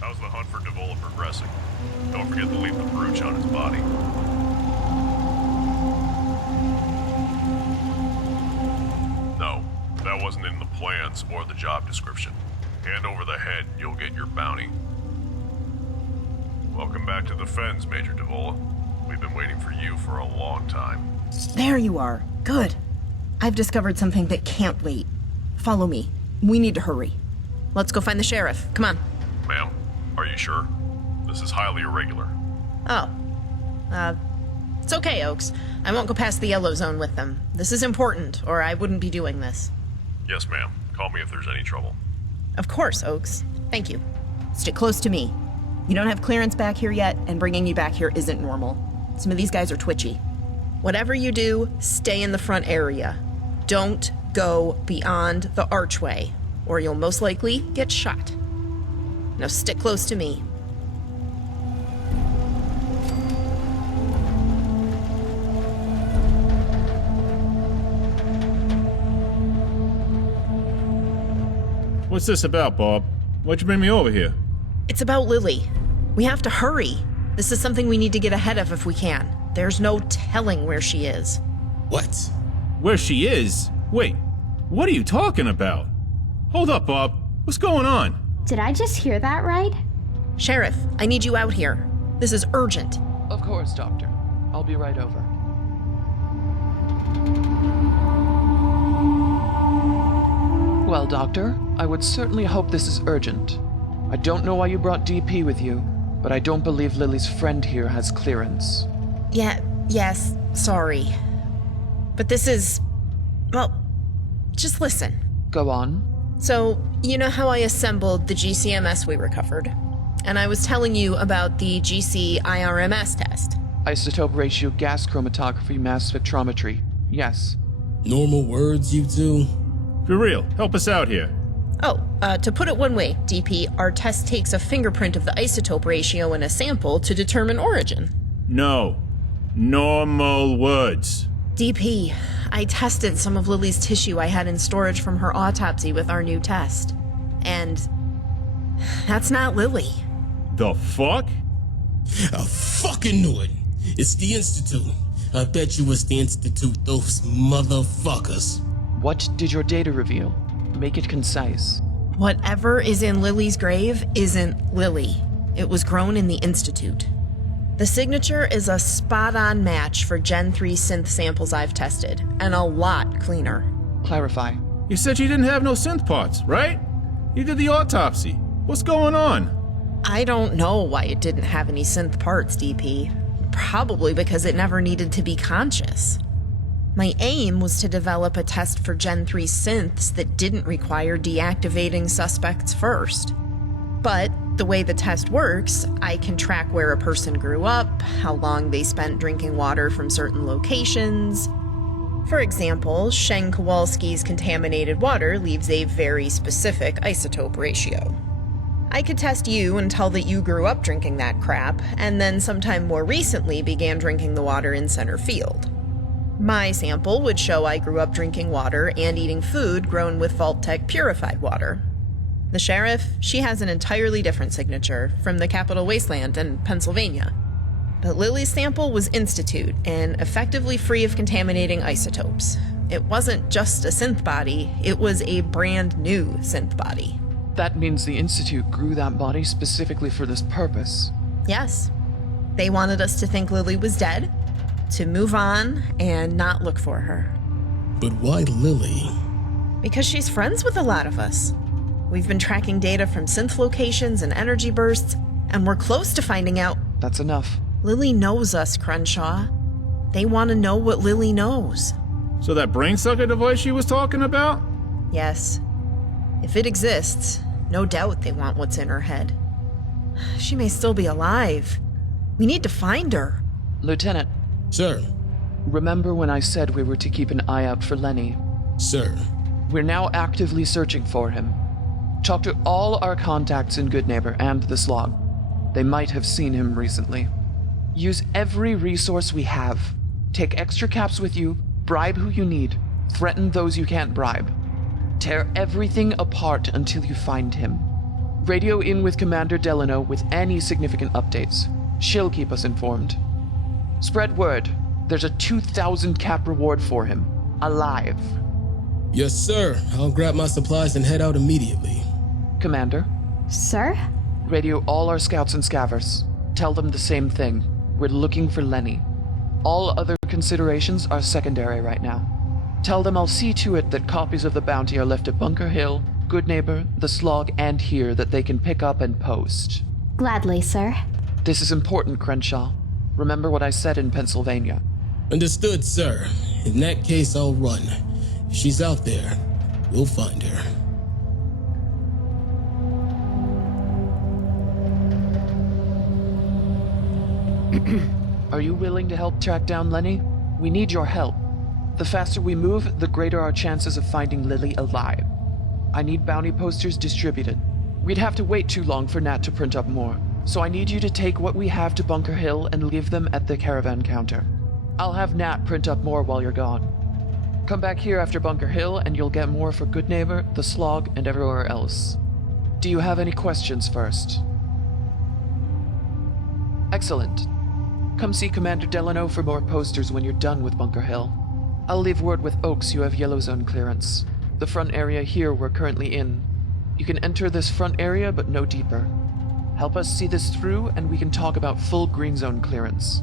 How's the hunt for Devola progressing? Don't forget to leave the brooch on his body. No, that wasn't in the plans or the job description. Hand over the head and you'll get your bounty. Welcome back to the Fens, Major Devola. We've been waiting for you for a long time. There you are. Good. I've discovered something that can't wait. Follow me. We need to hurry. Let's go find the sheriff. Come on. Ma'am, are you sure? This is highly irregular. Oh. It's okay, Oaks. I won't go past the yellow zone with them. This is important, or I wouldn't be doing this. Yes, ma'am. Call me if there's any trouble. Of course, Oaks. Thank you. Stick close to me. You don't have clearance back here yet, and bringing you back here isn't normal. Some of these guys are twitchy. Whatever you do, stay in the front area. Don't go beyond the archway, or you'll most likely get shot. Now stick close to me. What's this about, Bob? Why'd you bring me over here? It's about Lily. We have to hurry. This is something we need to get ahead of if we can. There's no telling where she is. What? Where she is? Wait, what are you talking about? Hold up, Bob. What's going on? Did I just hear that right? Sheriff, I need you out here. This is urgent. Of course, Doctor. I'll be right over. Well, Doctor, I would certainly hope this is urgent. I don't know why you brought DP with you, but I don't believe Lily's friend here has clearance. Yes, sorry. But this is... well, just listen. Go on. So, you know how I assembled the GCMS we recovered? And I was telling you about the GC IRMS test. Isotope ratio gas chromatography mass spectrometry. Yes. Normal words, you two? For real, help us out here. Oh, to put it one way, DP, our test takes a fingerprint of the isotope ratio in a sample to determine origin. No. Normal words. DP, I tested some of Lily's tissue I had in storage from her autopsy with our new test. And that's not Lily. The fuck? I fucking knew it. It's the Institute. I bet you it's the Institute, those motherfuckers. What did your data reveal? Make it concise. Whatever is in Lily's grave isn't Lily. It was grown in the Institute. The signature is a spot-on match for Gen 3 synth samples I've tested, and a lot cleaner. Clarify. You said you didn't have no synth parts, right? You did the autopsy. What's going on? I don't know why it didn't have any synth parts, DP. Probably because it never needed to be conscious. My aim was to develop a test for Gen 3 synths that didn't require deactivating suspects first. But the way the test works, I can track where a person grew up, how long they spent drinking water from certain locations. For example, Sheng Kowalski's contaminated water leaves a very specific isotope ratio. I could test you and tell that you grew up drinking that crap, and then sometime more recently began drinking the water in center field. My sample would show I grew up drinking water and eating food grown with Vault-Tec purified water. The sheriff, she has an entirely different signature from the Capital Wasteland in Pennsylvania. But Lily's sample was Institute and effectively free of contaminating isotopes. It wasn't just a synth body, it was a brand new synth body. That means the Institute grew that body specifically for this purpose. Yes. They wanted us to think Lily was dead, to move on and not look for her. But why Lily? Because she's friends with a lot of us. We've been tracking data from synth locations and energy bursts, and we're close to finding out. That's enough. Lily knows us, Crenshaw. They want to know what Lily knows. So that brain sucker device she was talking about? Yes. If it exists, no doubt they want what's in her head. She may still be alive. We need to find her. Lieutenant. Sir. Remember when I said we were to keep an eye out for Lenny? Sir. We're now actively searching for him. Talk to all our contacts in Goodneighbor and the Slog. They might have seen him recently. Use every resource we have. Take extra caps with you, bribe who you need, threaten those you can't bribe. Tear everything apart until you find him. Radio in with Commander Delano with any significant updates. She'll keep us informed. Spread word. There's a 2,000 cap reward for him. Alive. Yes, sir. I'll grab my supplies and head out immediately. Commander, Sir? radio all our scouts and scavvers. Tell them the same thing. We're looking for Lenny. All other considerations are secondary right now. Tell them I'll see to it that copies of the bounty are left at Bunker Hill, Goodneighbor, the Slog, and here that they can pick up and post. Gladly, sir. This is important, Crenshaw. Remember what I said in Pennsylvania. Understood, sir. In that case, I'll run. If she's out there, we'll find her. Are you willing to help track down Lenny? We need your help. The faster we move, the greater our chances of finding Lily alive. I need bounty posters distributed. We'd have to wait too long for Nat to print up more, so I need you to take what we have to Bunker Hill and leave them at the caravan counter. I'll have Nat print up more while you're gone. Come back here after Bunker Hill and you'll get more for Goodneighbor, the Slog, and everywhere else. Do you have any questions first? Excellent. Come see Commander Delano for more posters when you're done with Bunker Hill. I'll leave word with Oaks you have yellow zone clearance. The front area here we're currently in. You can enter this front area but no deeper. Help us see this through and we can talk about full green zone clearance.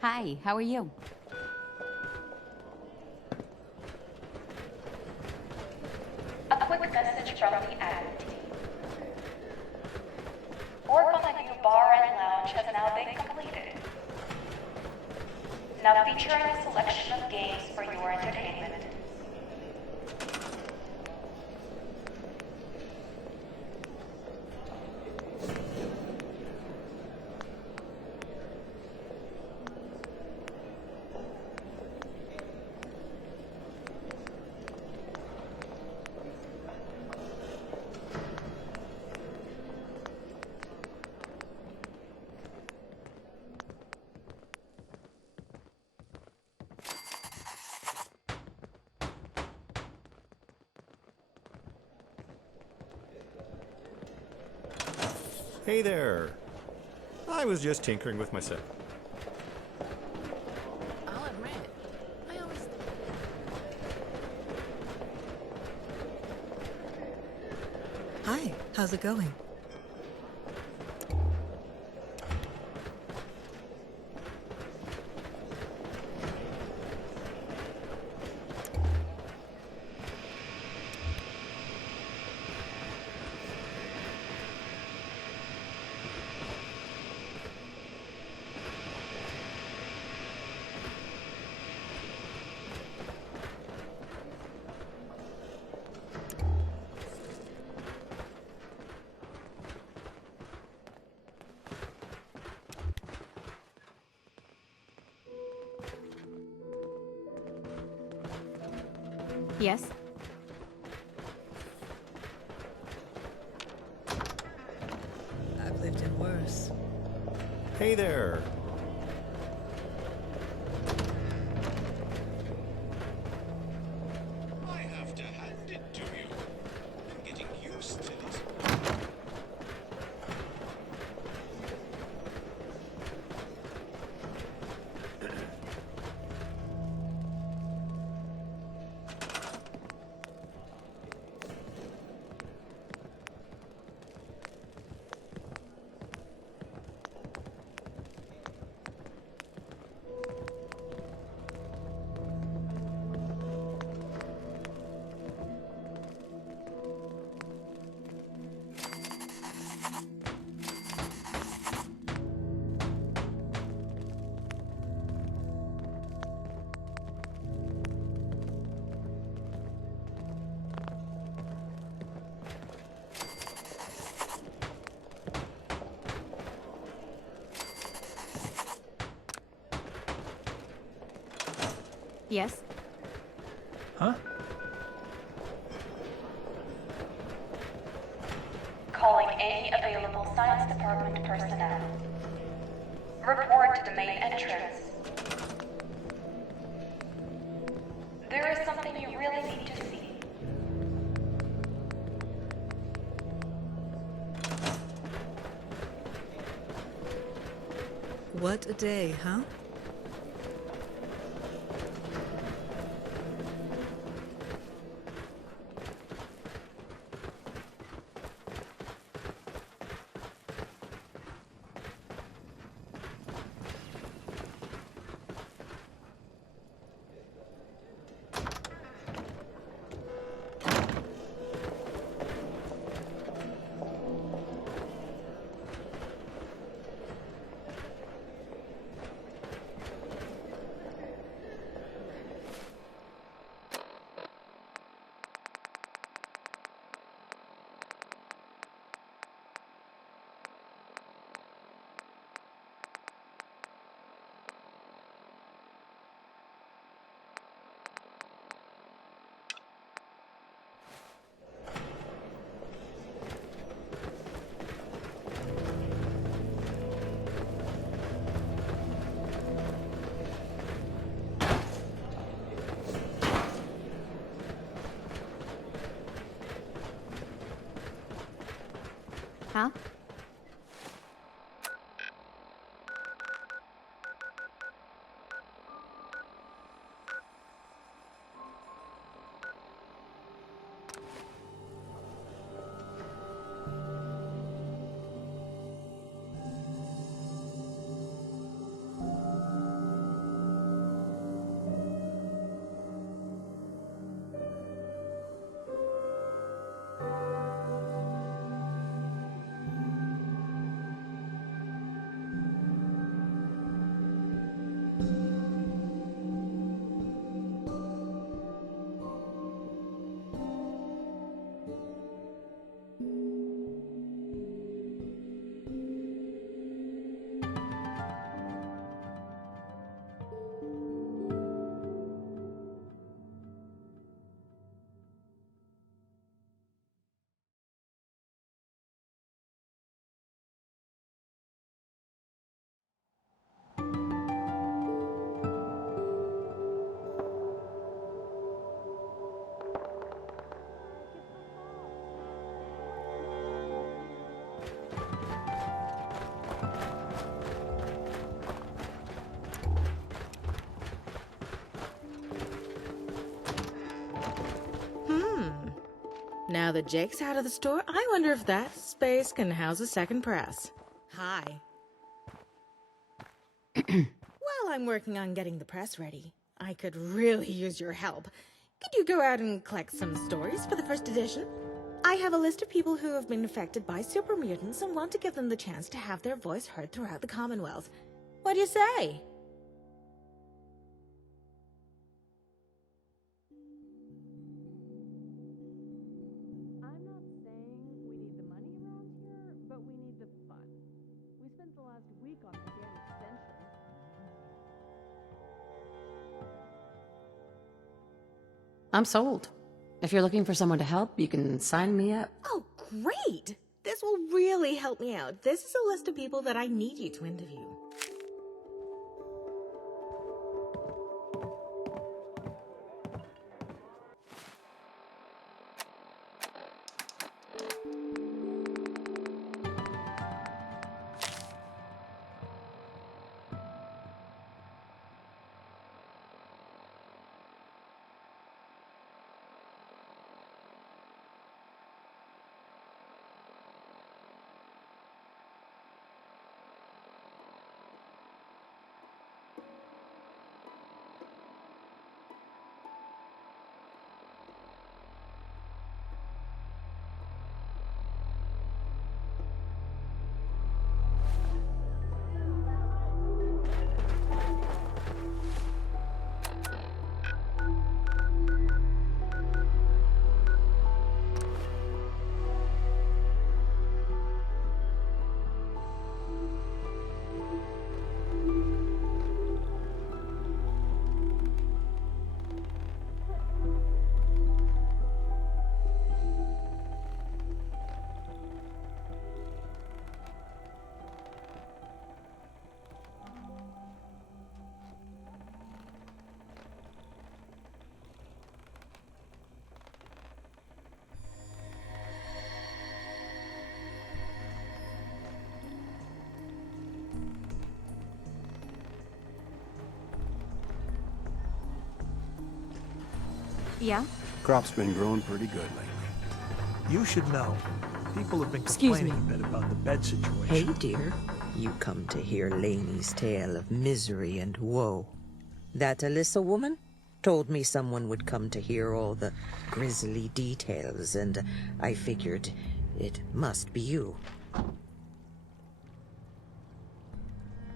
Hi, how are you? A quick message from the admin team. Work on the new bar and lounge has now been completed. now featuring a selection of games for your entertainment. Hey there. I was just tinkering with my set. I'll admit, I always... Hi, how's it going? Yes? I've lived in worse. Hey there. I have to hand it to you. I'm getting used to this. Yes? Huh? Calling any available science department personnel. Report to the main entrance. There is something you really need to see. What a day, huh? Huh? Now that Jake's out of the store, I wonder if that space can house a second press. Hi. While I'm working on getting the press ready, I could really use your help. Could you go out and collect some stories for the first edition? I have a list of people who have been affected by super mutants and want to give them the chance to have their voice heard throughout the Commonwealth. What do you say? I'm not saying we need the money around here, but we need the fun. We spent the last week on the damn extension. I'm sold. If you're looking for someone to help, you can sign me up. Oh, great! This will really help me out. This is a list of people that I need you to interview. Yeah? Crop's been growing pretty good lately. You should know. People have been Excuse complaining me. a bit about the bed situation. Hey, dear. You come to hear Laney's tale of misery and woe. That Alyssa woman told me someone would come to hear all the grisly details, and I figured it must be you.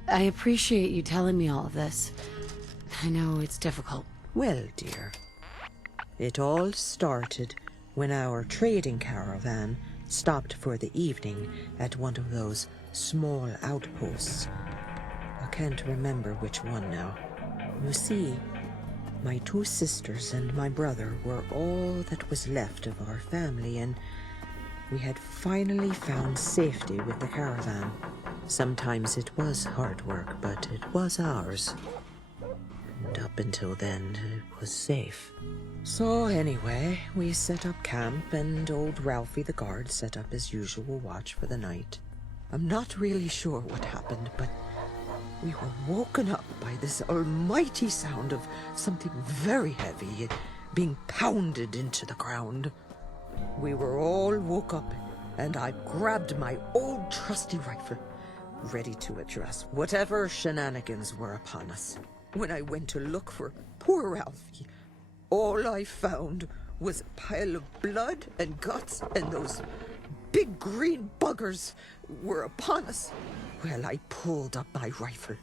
I appreciate you telling me all of this. I know it's difficult. Well, dear, it all started when our trading caravan stopped for the evening at one of those small outposts. I can't remember which one now. You see, my two sisters and my brother were all that was left of our family, and we had finally found safety with the caravan. Sometimes it was hard work, but it was ours. And up until then, it was safe. So anyway, we set up camp, and old Ralphie the guard set up his usual watch for the night. I'm not really sure what happened, but we were woken up by this almighty sound of something very heavy being pounded into the ground. We were all woke up, and I grabbed my old trusty rifle, ready to address whatever shenanigans were upon us. When I went to look for poor Ralphie, all I found was a pile of blood and guts, and those big green buggers were upon us. Well, I pulled up my rifle,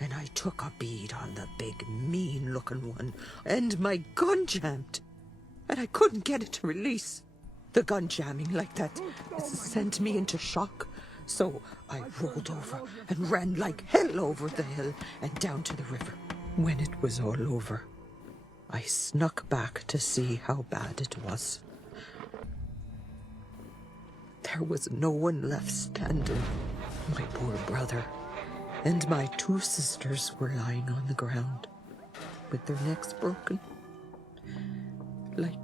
and I took a bead on the big, mean-looking one, and my gun jammed, and I couldn't get it to release. The gun jamming like that sent me into shock, so I rolled over and ran like hell over the hill and down to the river. When it was all over, I snuck back to see how bad it was. There was no one left standing. My poor brother and my two sisters were lying on the ground, with their necks broken, like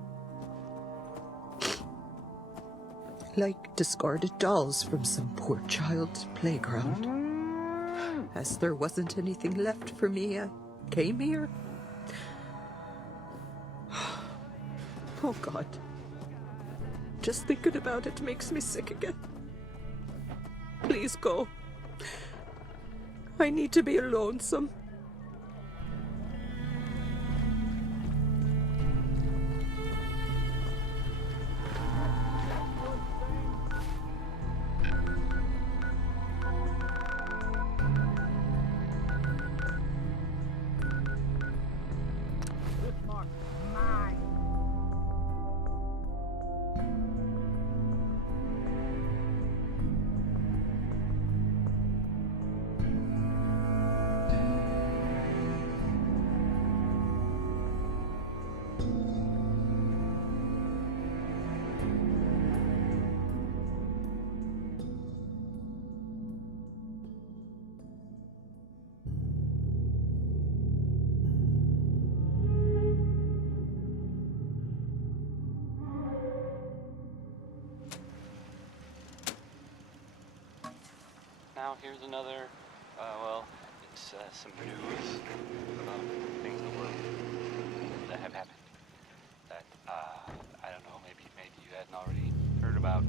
discarded dolls from some poor child's playground. As there wasn't anything left for me, I came here. Oh, God. Just thinking about it makes me sick again. Please go. I need to be lonesome. Now here's another, it's some news about things in the world that have happened that, I don't know, maybe you hadn't already heard about.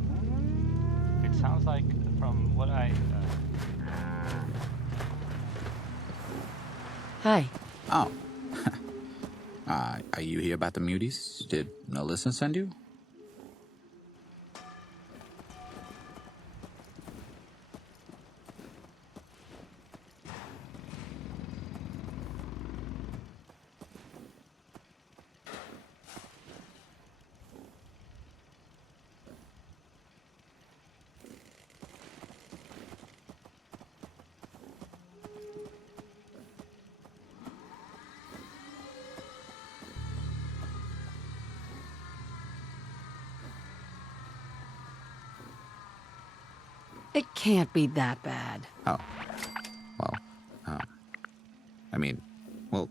It sounds like, from what I, Hi. Oh. Are you here about the muties? Did Alyssa send you? It can't be that bad. Oh. Well,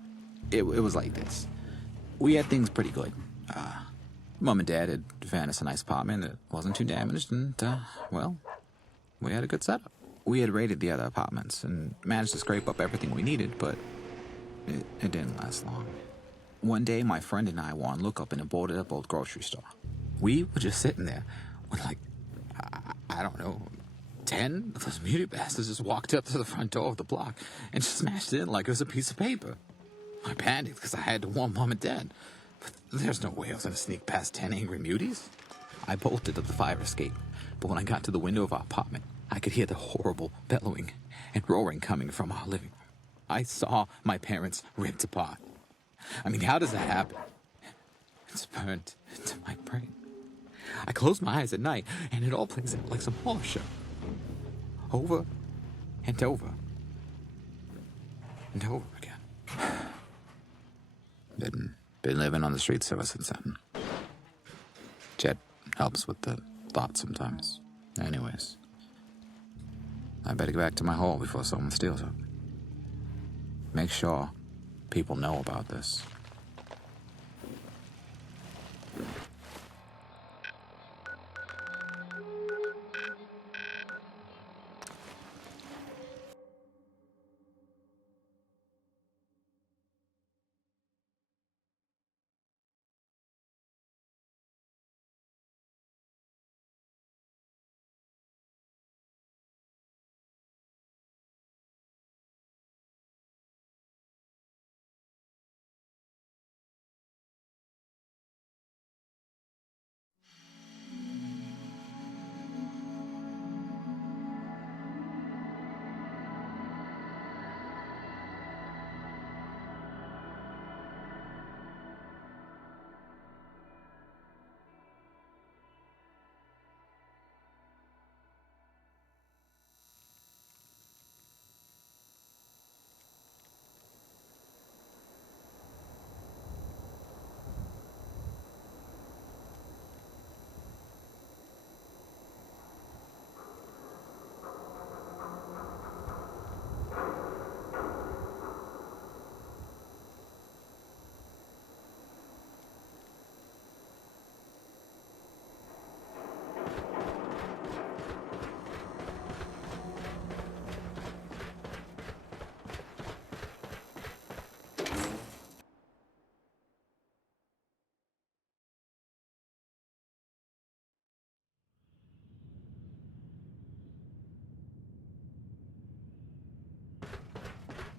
it was like this. We had things pretty good. Mom and Dad had found us a nice apartment that wasn't too damaged, and, we had a good setup. We had raided the other apartments and managed to scrape up everything we needed, but it didn't last long. One day, my friend and I were on lookup in a boarded up old grocery store. We were just sitting there when, I don't know, 10 of those muty bastards just walked up to the front door of the block and just smashed it in like it was a piece of paper. I panicked because I had to warn Mom and Dad. But there's no way I was going to sneak past 10 angry muties. I bolted up the fire escape, but when I got to the window of our apartment, I could hear the horrible bellowing and roaring coming from our living room. I saw my parents ripped apart. I mean, how does that happen? It's burned into my brain. I close my eyes at night, and it all plays out like some horror show. Over and over and over again. Been living on the streets ever since then. Jet helps with the thoughts sometimes. Anyways, I better get back to my hole before someone steals it. Make sure people know about this.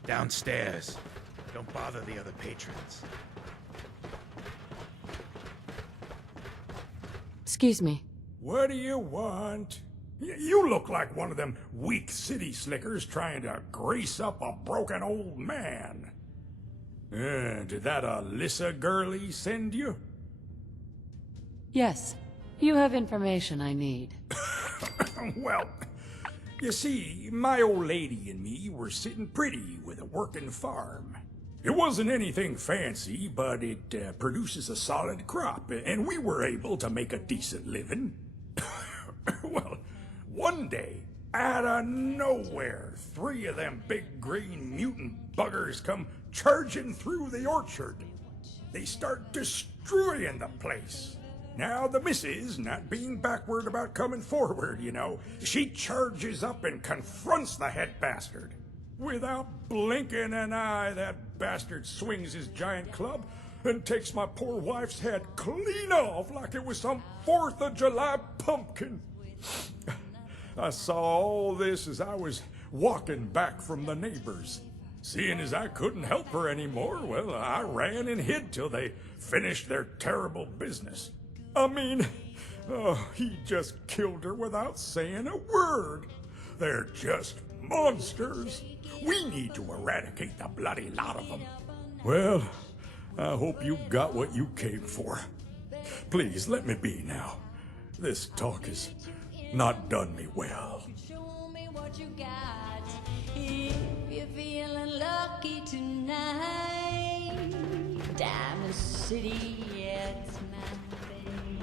Downstairs. Don't bother the other patrons. Excuse me. What do you want? You look like one of them weak city slickers trying to grease up a broken old man. Did that Alyssa girlie send you? Yes, you have information I need. Well, you see, my old lady and me were sitting pretty with a working farm. It wasn't anything fancy, but it produces a solid crop, and we were able to make a decent living. Well, one day, out of nowhere, 3 of them big green mutant buggers come charging through the orchard. They start destroying the place. Now the missus, not being backward about coming forward, you know, she charges up and confronts the head bastard. Without blinking an eye, that bastard swings his giant club and takes my poor wife's head clean off like it was some 4th of July pumpkin. I saw all this as I was walking back from the neighbors. Seeing as I couldn't help her anymore, well, I ran and hid till they finished their terrible business. I mean, he just killed her without saying a word. They're just monsters. We need to eradicate the bloody lot of them. Well, I hope you got what you came for. Please, let me be now. This talk has not done me well. Show me what you got. If you're feeling lucky tonight, Diamond City, yeah, it's my baby.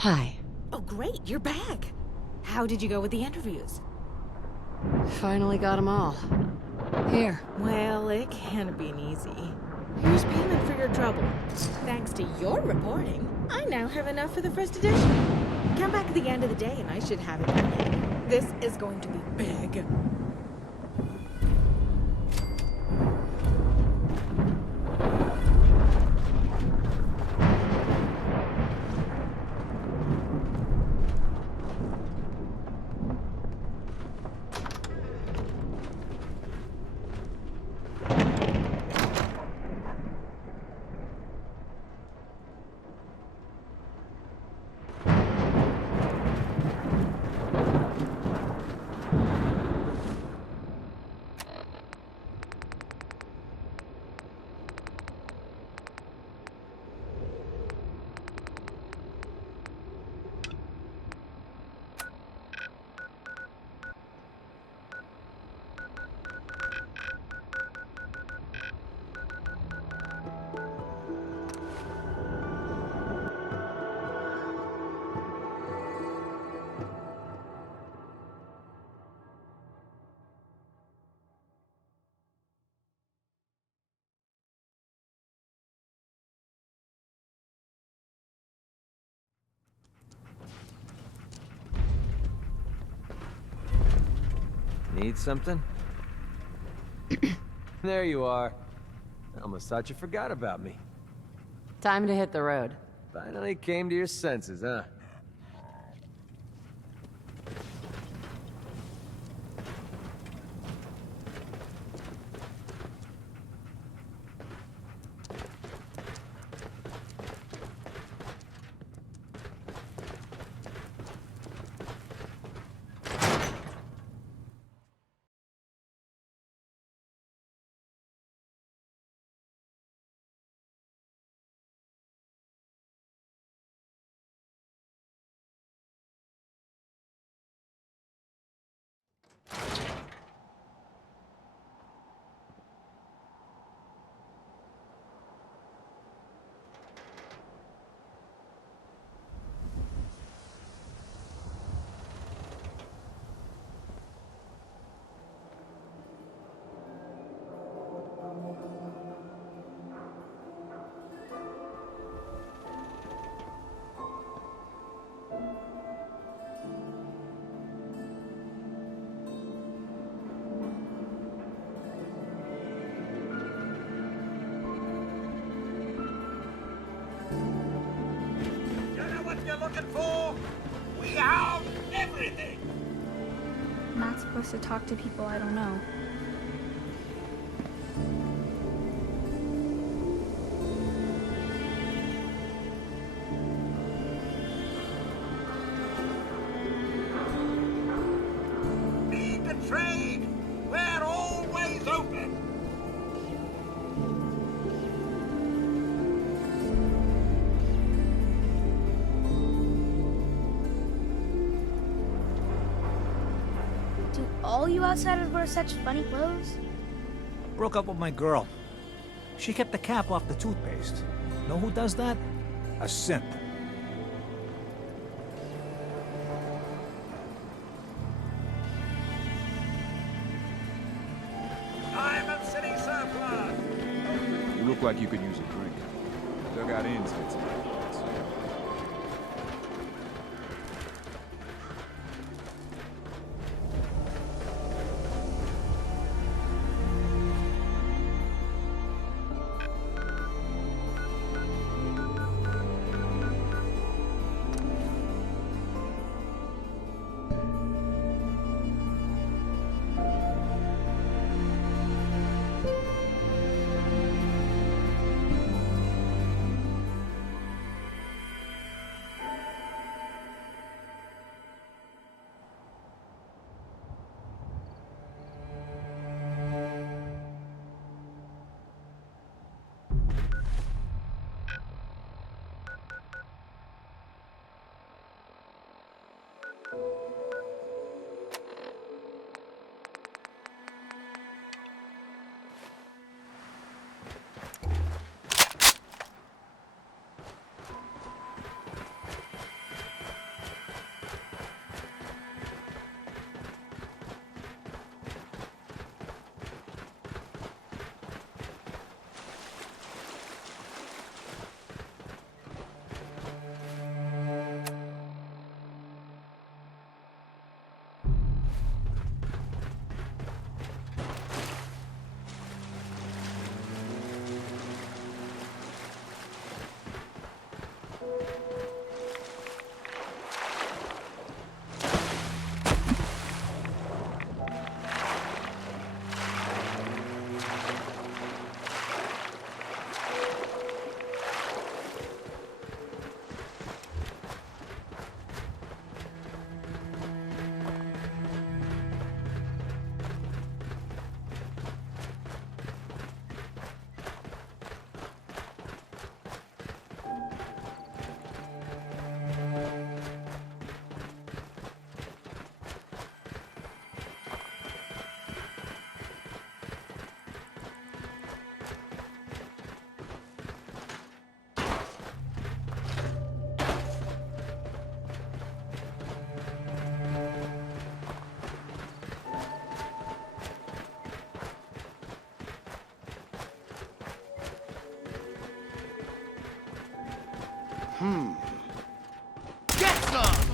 Hi. Oh, great, you're back. How did you go with the interviews? Finally got them all. Here. Well, it can't have been easy. Here's payment for your trouble. Thanks to your reporting, I now have enough for the first edition. Come back at the end of the day and I should have it ready. This is going to be big. Need something? There you are. I almost thought you forgot about me. Time to hit the road. Finally came to your senses, huh? Looking for? We have everything. I'm not supposed to talk to people I don't know. Need to trade? We're always open. Do all you outsiders wear such funny clothes? Broke up with my girl. She kept the cap off the toothpaste. Know who does that? A simp. Diamond City surplus. You look like you could use a drink. Dugout Inn's got some. Get some!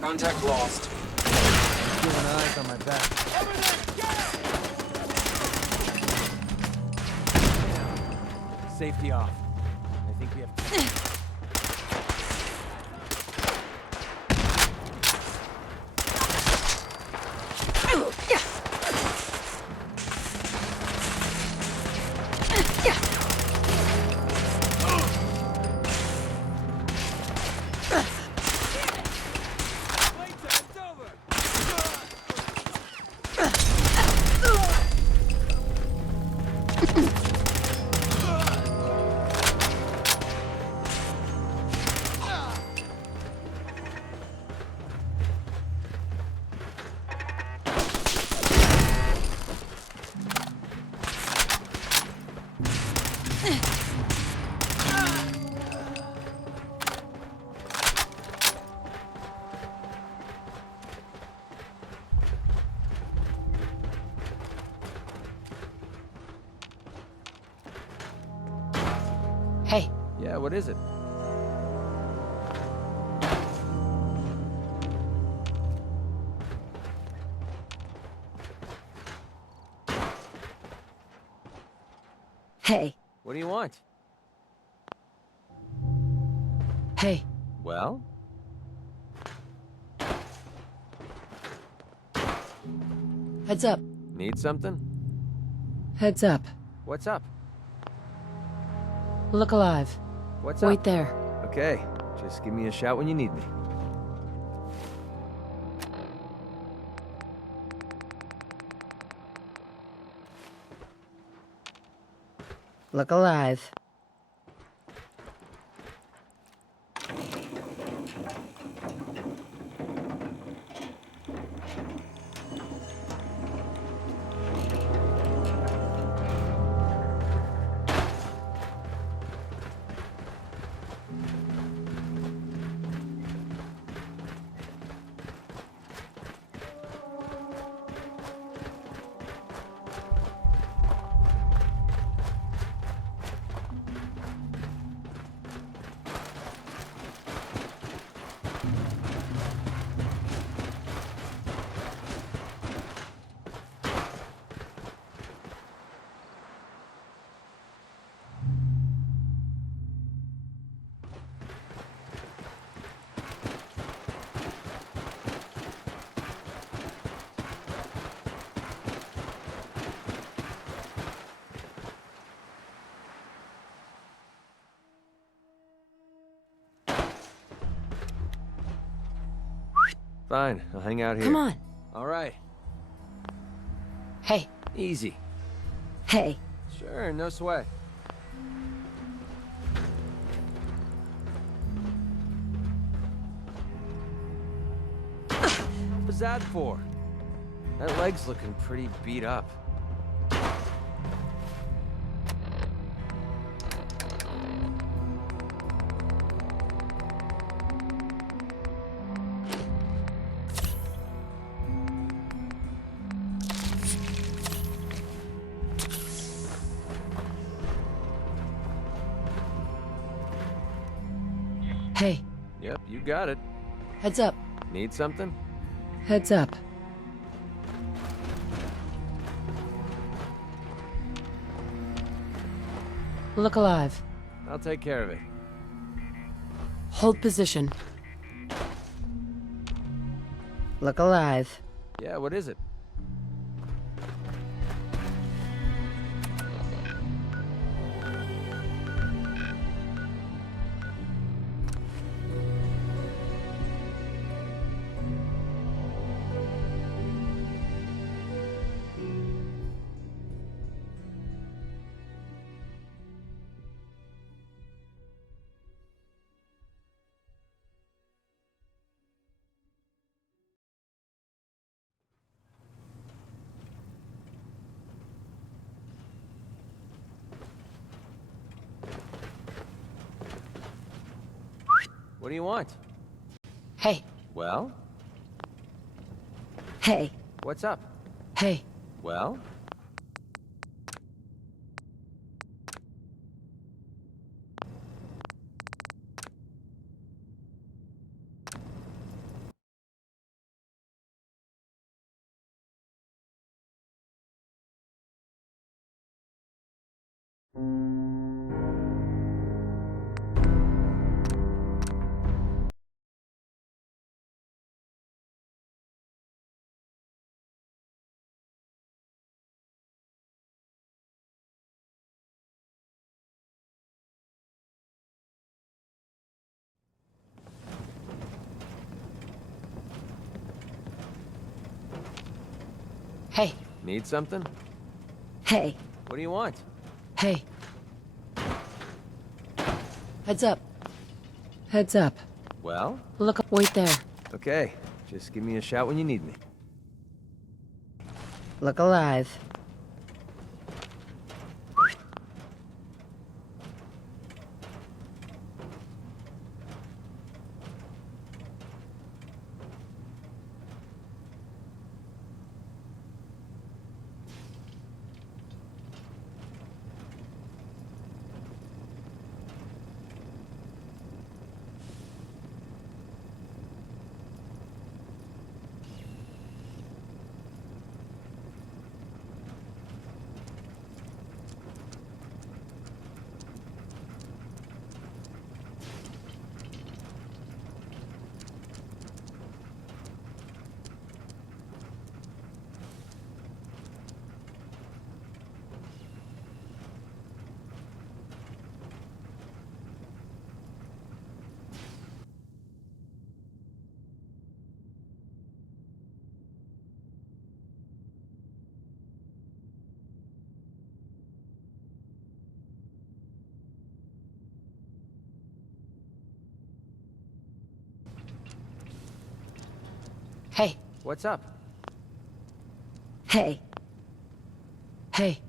Contact lost. Keeping eyes on my back. Safety off. I think we have... Hey. Yeah, what is it? Hey. What do you want? Hey. Well? Heads up. Need something? Heads up. What's up? Look alive. What's Wait up? there. Okay, just give me a shout when you need me. Look alive. Fine, I'll hang out here. Come on. All right. Hey. Easy. Hey. Sure, no sweat. What was that for? That leg's looking pretty beat up. Hey. Yep, you got it. Heads up. Need something? Heads up. Look alive. I'll take care of it. Hold position. Look alive. Yeah, what is it? What do you want? Hey. Well? Hey. What's up? Hey. Well? Hey. Need something? Hey. What do you want? Hey. Heads up. Heads up. Well? Look, wait there. Okay. Just give me a shout when you need me. Look alive. Hey. What's up? Hey. Hey.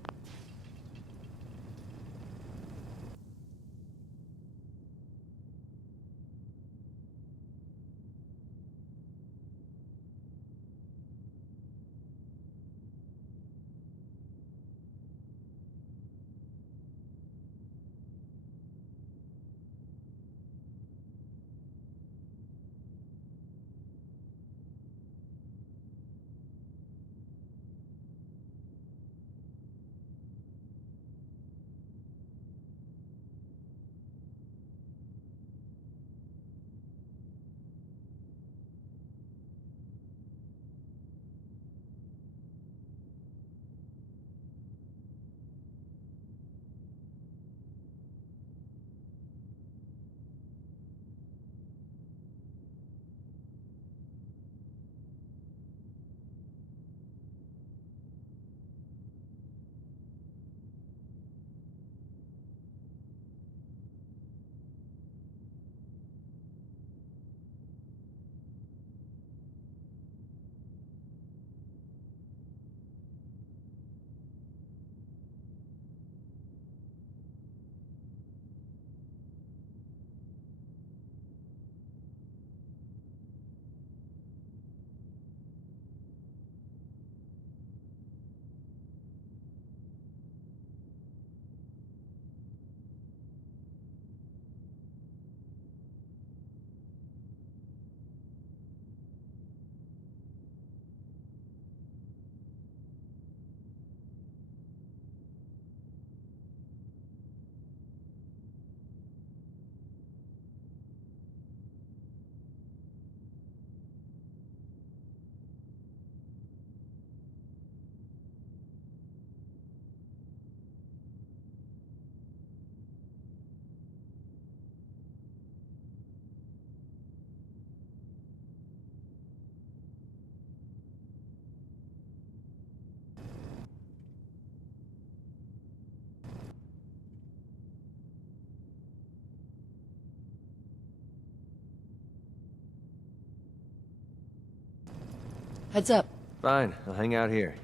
Heads up. Fine, I'll hang out here.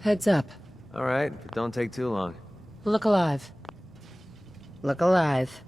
Heads up. All right, but don't take too long. Look alive. Look alive.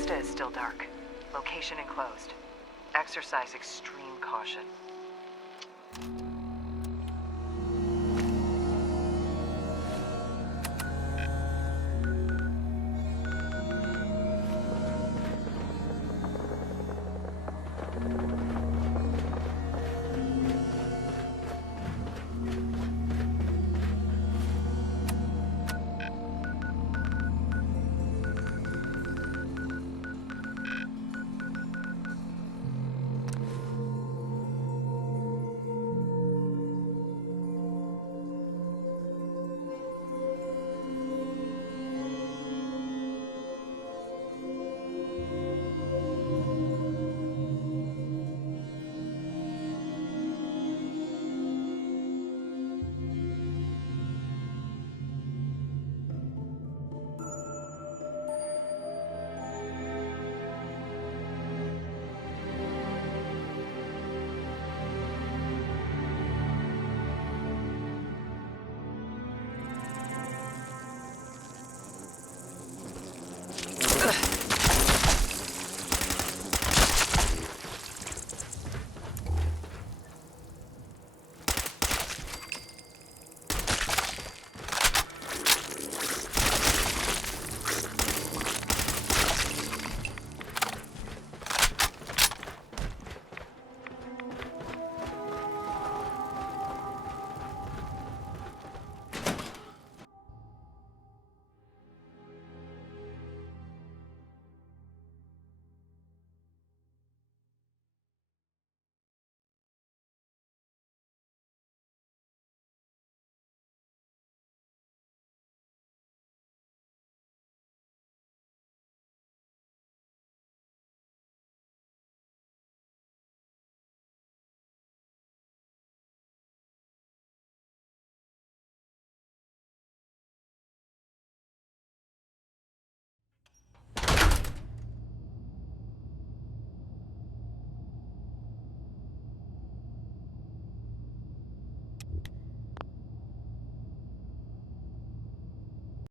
Vesta is still dark. Location enclosed. Exercise extreme caution.